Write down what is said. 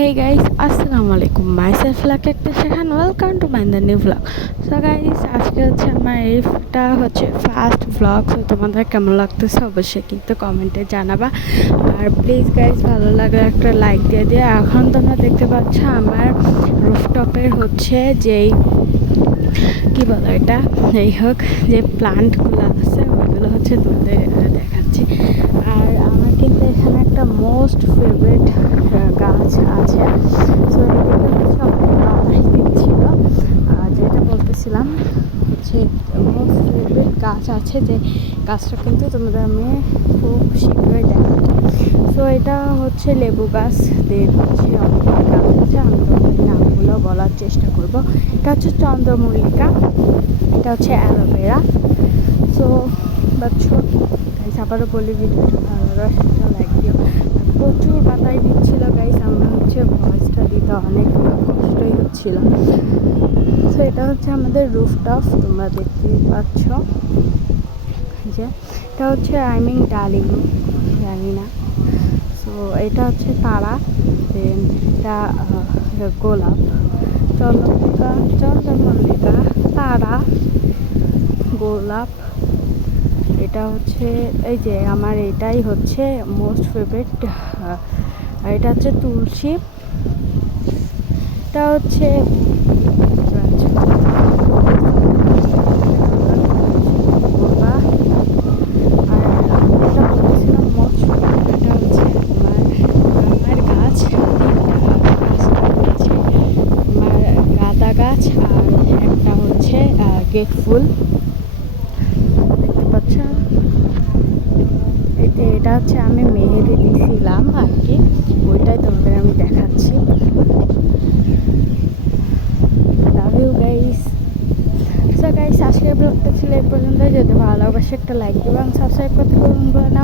Hey guys, Assalamualaikum. Myself Lucky Shehan. Welcome to my new vlog. So guys, আজকে হচ্ছে আমার এটা হচ্ছে ফার্স্ট ভ্লগ। সো তোমাদের কেমন লাগতেছে অবশ্যই কিন্তু কমেন্টে জানাবা। আর প্লিজ গাইস ভালো লাগলে একটা লাইক দিয়ে দিও। এখন তোমরা দেখতে পাচ্ছ আমার রুফটপের হচ্ছে যেই কি বলো এটা যাই হোক যে প্লান্টগুলো আছে ওইগুলো হচ্ছে তোমাদের দেখাচ্ছি। আর আমার কিন্তু এখানে একটা মোস্ট ফেভারিট গাছ আছে। সো এগুলো হচ্ছে অনেক বাতাস দিচ্ছিল। যেটা বলতেছিলাম হচ্ছে মোস্ট ফেভারিট গাছ আছে, যে গাছটা কিন্তু তোমাদের আমি খুব শীঘ্রই দেখাবো। সো এটা হচ্ছে লেবু গাছ, দেড় হচ্ছে অনেক গাছ আছে, আমি তোমাদের নামগুলো বলার চেষ্টা করব। এটা হচ্ছে চন্দ্রমল্লিকা, এটা হচ্ছে অ্যালোভেরা। সো বাচ্চো গাইস আবারও বলি ভিডিওটা ভালো লাগলে লাইক দিও। প্রচুর বাতাস দিচ্ছিল গাইস, আমরা হচ্ছে ভয়েসটা দিতে অনেক কষ্টই হচ্ছিল। সো এটা হচ্ছে আমাদের রুফটপ, তোমরা দেখতেই পাচ্ছ যে এটা হচ্ছে ডালিম জানি না। সো এটা হচ্ছে তারা, দেন এটা গোলাপ, চন্দ্রমল্লিকা, তারা, গোলাপ। এটা হচ্ছে এই যে আমার এটাই হচ্ছে মোস্ট ফেভারিট। আর এটা হচ্ছে তুলসী, এটা হচ্ছে গাছ, আর একটা হচ্ছে গেট ফুল দেখতে পাচ্ছ। এটা হচ্ছে আমি মেহেদি দিয়েছিলাম আর কি, ওইটাই তোমাদের আমি দেখাচ্ছি। Love you guys. So guys আজকের ব্লগটা ছিল এই পর্যন্ত। যদি ভালো অবশ্যই একটা লাইক দিবা এবং সাবস্ক্রাইব করতে ভুলবেন না।